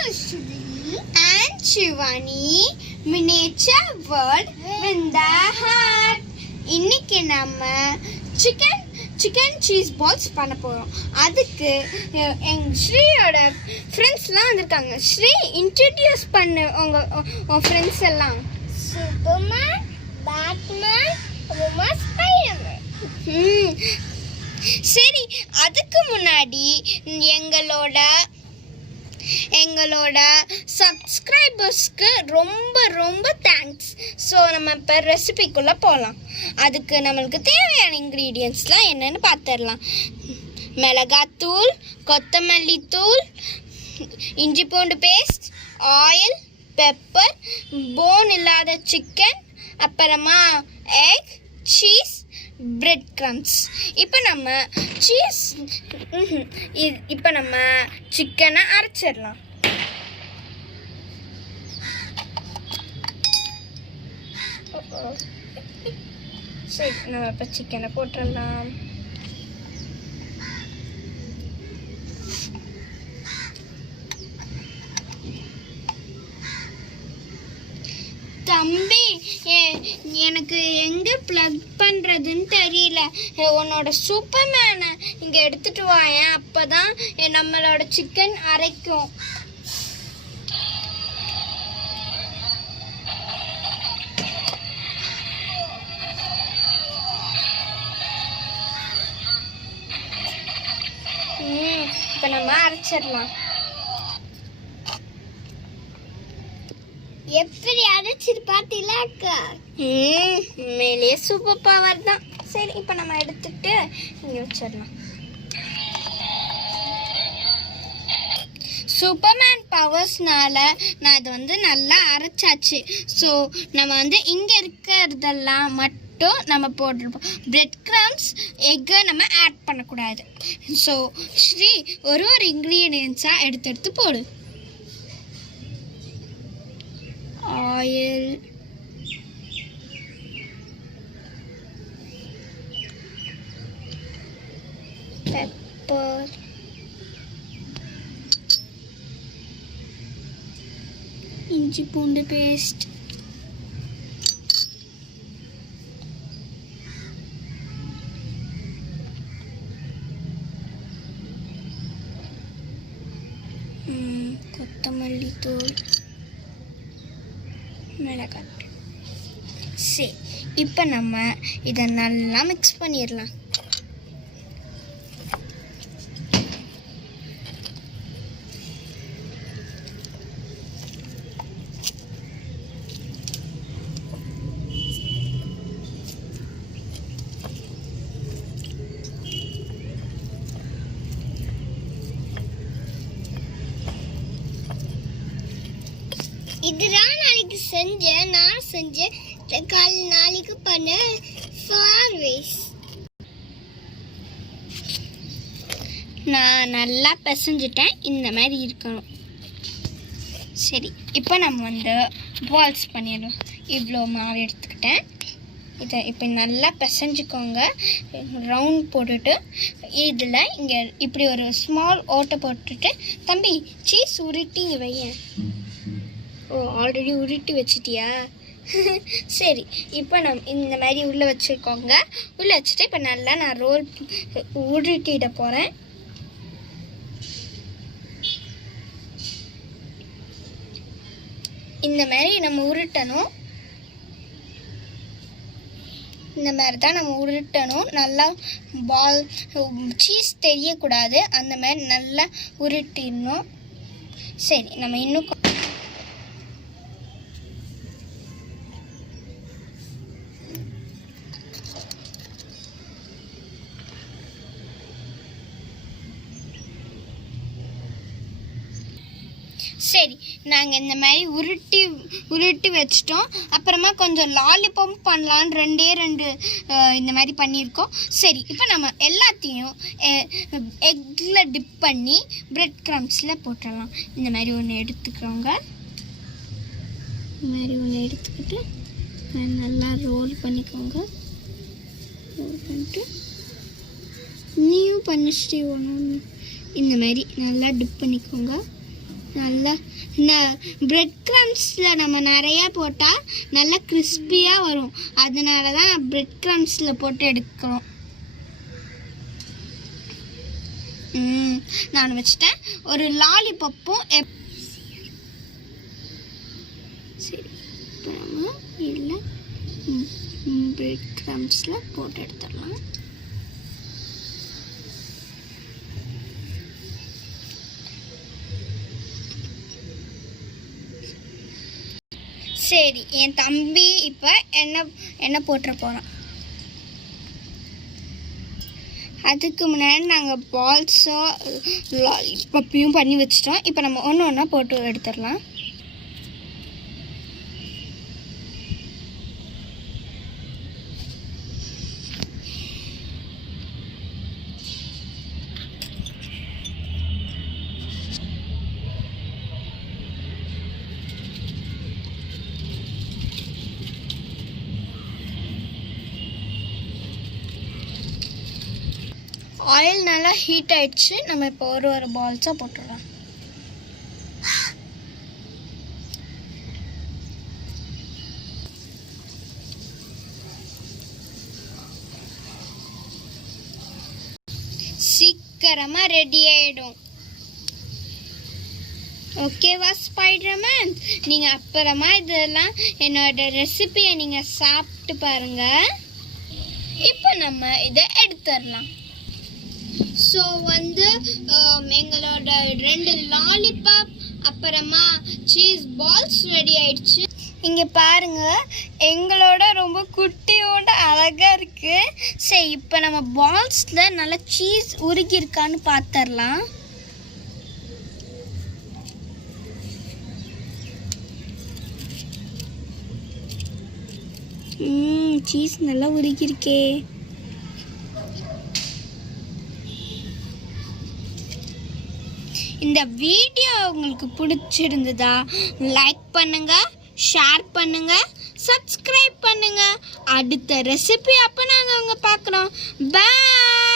and Shivani Miniature World with the Heart. இன்னைக்கு நம்ம chicken cheese balls பண்ண போகிறோம். அதுக்கு எங்கள் ஸ்ரீயோட ஃப்ரெண்ட்ஸ்லாம் வந்திருக்காங்க. ஸ்ரீ, இன்ட்ரடியூஸ் பண்ணு உங்கள் ஃப்ரெண்ட்ஸ் எல்லாம். Superman, Batman, Spiderman. சரி, அதுக்கு முன்னாடி எங்களோட சப்ஸ்கிரைபர்ஸ்க்கு ரொம்ப ரொம்ப தேங்க்ஸ். ஸோ நம்ம இப்போ ரெசிபிக்குள்ளே போகலாம். அதுக்கு நம்மளுக்கு தேவையான இன்க்ரீடியன்ட்ஸ்லாம் என்னென்னு பார்த்துடலாம். மிளகாத்தூள், கொத்தமல்லி தூள், இஞ்சி பூண்டு பேஸ்ட், ஆயில், பெப்பர், போன் இல்லாத சிக்கன், அப்புறமா எக், சீஸ், பிரெட் க்ரம்ஸ். இப்போ நம்ம சிக்கனை அரைச்சிடலாம். சரி, நம்ம இப்போ சிக்கனை போட்டுடலாம். தம்பி, எனக்கு எங்கே ப்ளக் பண்ணுறதுன்னு தெரியல. உன்னோட சூப்பர்மேனை இங்கே எடுத்துகிட்டு வாயேன், அப்போ தான் நம்மளோட சிக்கன் அரைக்கும். இப்போ நம்ம அரைச்சிடலாம். எப்படி அரைச்சிட்டு பார்த்தீங்களா? மேலேயே சூப்பர் பவர் தான். சரி, இப்போ நம்ம எடுத்துட்டு இங்கே வச்சிடலாம். சூப்பர்மேன் பவர்ஸ்னால நான் இது நல்லா அரைச்சாச்சு. ஸோ நம்ம இங்கே இருக்கிறதெல்லாம் மட்டும் நம்ம போட்டுருப்போம். பிரெட் கிரம்ஸ், எக்கை நம்ம ஆட் பண்ணக்கூடாது. ஸோ ஸ்ரீ, ஒரு இன்க்ரீடியன்ஸாக எடுத்து போடு. ஆயில், பெப்பர், இஞ்சி பூண்டு பேஸ்ட், கொத்தமல்லி தூள், மிளகாய். சரி, இப்போ நம்ம இதை நல்லா மிக்ஸ் பண்ணிடலாம். இதுதான் நாளைக்கு நான் செஞ்சேன் நாளைக்கு பண்ண ஃபார்வேஸ். நான் நல்லா பிசைஞ்சிட்டேன். இந்த மாதிரி இருக்கணும். சரி, இப்போ நம்ம பால்ஸ் பண்ணிடலாம். இவ்வளோ மாவு எடுத்துக்கிட்டேன். இதை இப்போ நல்லா பிசைஞ்சிக்கோங்க. ரவுண்ட் போட்டுட்டு இதில் இங்கே இப்படி ஒரு ஸ்மால் ஓட்டை போட்டுட்டு, தம்பி சீஸ் உருட்டி வையேன். ஓ, ஆல்ரெடி உருட்டி வச்சிட்டியா? சரி, இப்போ இந்த மாதிரி உள்ளே வச்சுக்கோங்க. உள்ளே வச்சுட்டு இப்போ நல்லா நான் உருட்டிட போகிறேன். இந்த மாதிரி நம்ம உருட்டணும். இந்த மாதிரி தான் நம்ம உருட்டணும். நல்லா பால் சீஸ் தெரியக்கூடாது. அந்த மாதிரி நல்லா உருட்டிடணும். சரி, நம்ம இன்னும் சரி, நாங்கள் இந்த மாதிரி உருட்டி வச்சிட்டோம். அப்புறமா கொஞ்சம் லாலிபாப் பண்ணலான்னு ரெண்டு இந்த மாதிரி பண்ணியிருக்கோம். சரி, இப்போ நம்ம எல்லாத்தையும் எக்கில் டிப் பண்ணி பிரெட் க்ரம்ஸில் போட்டுடலாம். இந்த மாதிரி ஒன்று எடுத்துக்கிறோங்க. இந்த மாதிரி ஒன்று எடுத்துக்கிட்டு நல்லா ரோல் பண்ணிக்கோங்க. ரோல் பண்ணிட்டு நீயும் பண்ணிச்சிட்டே ஒன்று இந்த மாதிரி நல்லா டிப் பண்ணிக்கோங்க. நல்லா பிரெட் க்ரம்ஸில் நம்ம நிறையா போட்டால் நல்லா கிறிஸ்பியாக வரும். அதனால தான் பிரெட் க்ரம்ஸில் போட்டு எடுக்கிறோம். நான் வச்சுட்டேன். ஒரு லாலிபப்பும் சரி, இப்போ நம்ம இதில் பிரெட் க்ரம்ஸில் போட்டு எடுத்துடலாம். சரி, என் தம்பி இப்போ எண்ணெய் போட்டுற போகிறான். அதுக்கு முன்னாடி நாங்கள் பால்ஸோ லாலிபப்பையும் பண்ணி வச்சிட்டோம். இப்போ நம்ம ஒன்று ஒன்றா போட்டு எடுத்துடலாம். ஆயில் நல்லா ஹீட் ஆயிடுச்சு. நம்ம இப்போ ஒரு பால்ஸாக போட்டுடலாம். சீக்கிரமாக ரெடி ஆகிடும். ஓகேவா ஸ்பைடர்மேன்? நீங்கள் அப்புறமா இதெல்லாம் என்னோட ரெசிபியை நீங்கள் சாப்பிட்டு பாருங்கள். இப்போ நம்ம இதை எடுத்துடலாம். ஸோ எங்களோட 2 லாலிபாப் அப்புறமா சீஸ் பால்ஸ் ரெடி ஆயிடுச்சு. இங்கே பாருங்க, எங்களோட ரொம்ப குட்டியோட அழகாக இருக்குது. சரி, இப்போ நம்ம பால்ஸில் நல்லா சீஸ் உருகிருக்கான்னு பார்த்துடலாம். சீஸ் நல்லா உருகிருக்கே. இந்த வீடியோ உங்களுக்கு பிடிச்சிருந்ததா லைக் பண்ணுங்க, ஷேர் பண்ணுங்க, சப்ஸ்கிரைப் பண்ணுங்க. அடுத்த ரெசிபி அப்போ நாங்கள் பார்க்குறோம். பாய்.